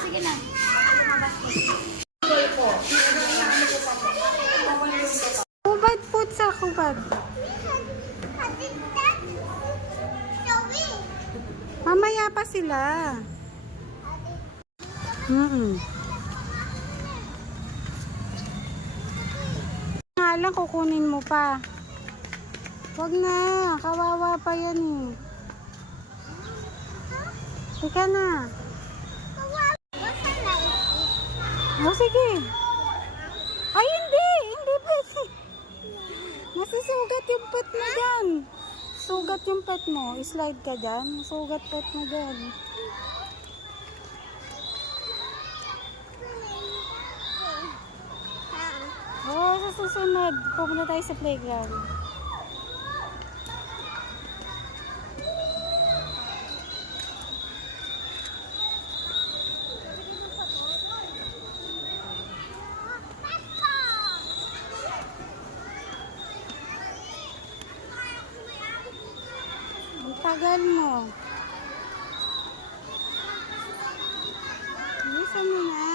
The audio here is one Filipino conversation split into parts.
sige na. Kubad po sa kubad. Mamaya pa sila. Nga lang kukunin mo pa. Wag na, kawawa pa yan eh. Ika na. Oh, sige. Ay, hindi. Hindi pwede. Masisugat yung pet mo dyan. Sugat yung pet mo. Slide ka dyan. Sugat pet mo dyan. Oh, sa susunod. Pupunta tayo sa playground. Ang tagal mo. Bilisan mo na.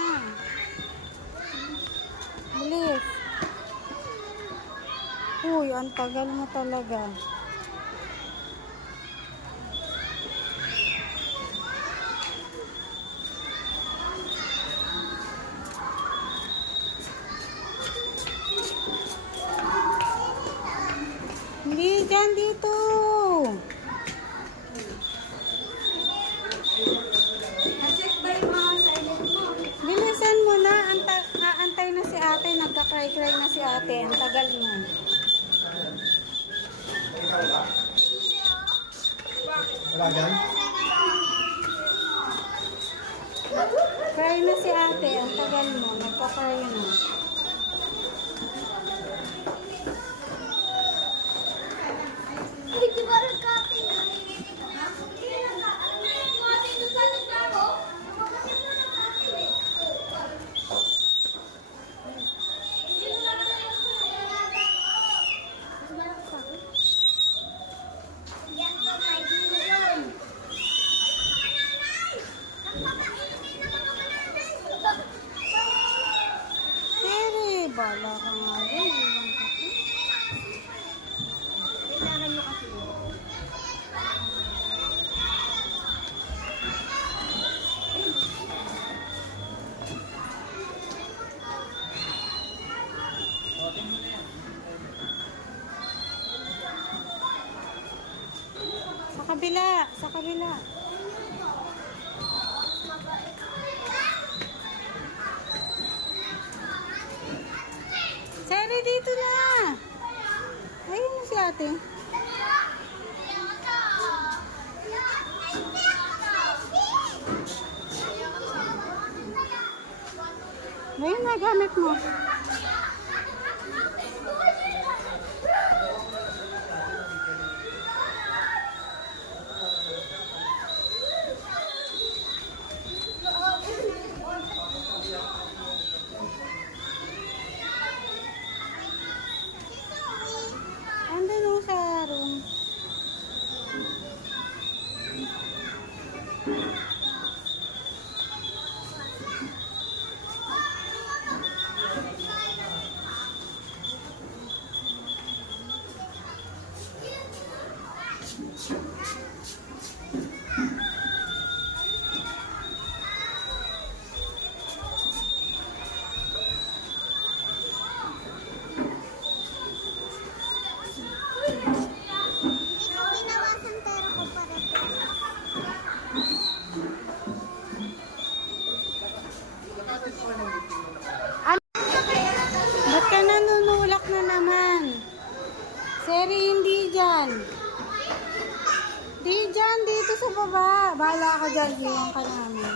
Bilis. Uy, ang tagal mo talaga. Hindi, dyan dito. Bilisan mo na. Aantay na si ate. Nagka-cry-cry na si ate. Ang tagal mo. Wala dyan? Cry na si ate. Ang tagal mo. Nagka-cry na. Siri, bala ka nga rin. Kailangan nyo kasi. Sa kabila, sa kabila. Sari, dito na. Ayun na si ate. Ayun na, gamit mo. Andun o sa room. Ba't ka nanunulak na naman? Seri, hindi dyan. Di dyan, dito sa baba. Bahala ka dyan, iwan ka namin.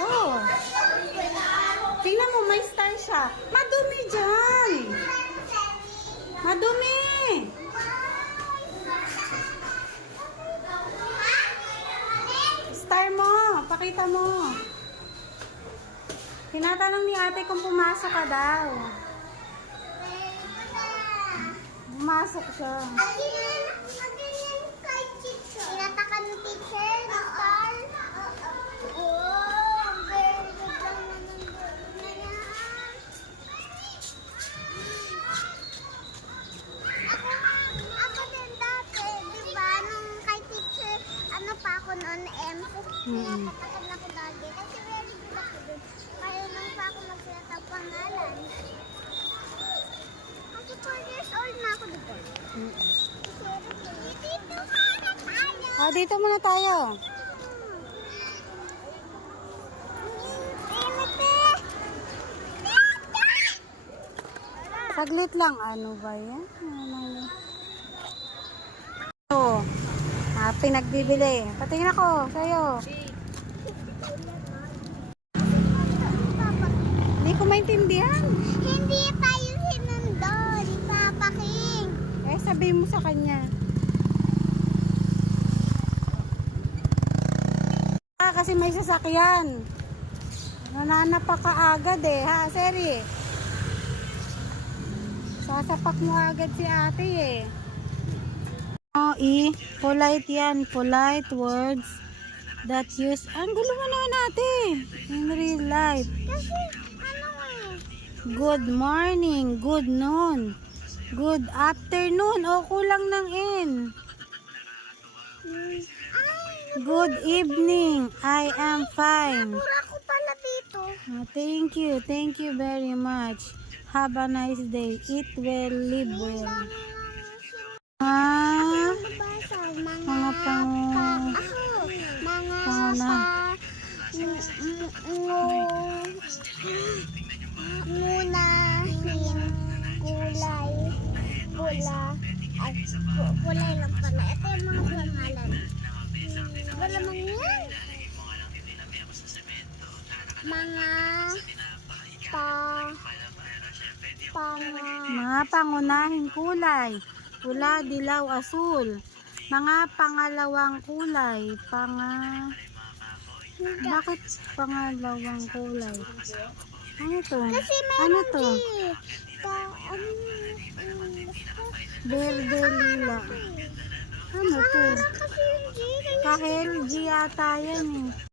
Oh. Tingnan mo, may star siya. Madumi dyan. Madumi. Star mo, pakita mo. Tinatanong ni ate kung pumasok ka daw. Pumasok siya. Tinatakan ni teacher. noon M. Mm. Natatakad ako lagi. Kasi very good ako dun. Kaya nang pa ako magsalita ang pangalan. Kasi 4 years old na ako dito. Dito sana tayo. Ah, dito muna tayo. Saglit lang. Ano ba yan? Ito. Pinagbibili. Patingin ako sa'yo. Hindi ko maintindihan. Hindi tayo sinundon, Papa King. Eh, sabihin mo sa kanya. Kasi may sasakyan. Nananapa ka agad eh, ha, Seri? Sasapak mo agad si ate eh. Oh, polite yan. Polite words that use. Ang gulo mo naman ate. In real life. Kasi, ano eh. Good morning. Good noon. Good afternoon. O, kulang ng in. Good evening. I am fine. Pura ko pala dito. Thank you. Thank you very much. Have a nice day. Eat well, live well. Ah, Nabasa, mga mga pang... mga Panguna. ngunahin, kulay, pula, ay, kulay lang pala. Ito yung mga pangalan. Wala man yan. Mga Mga pangunahing kulay. Pula, dilaw, asul. Mga pangalawang kulay. Bakit pangalawang kulay? Ano to? Kasi Ano meron to? Berde, lila. Ano to? Kasi yung G, Kahel, G yata yan eh.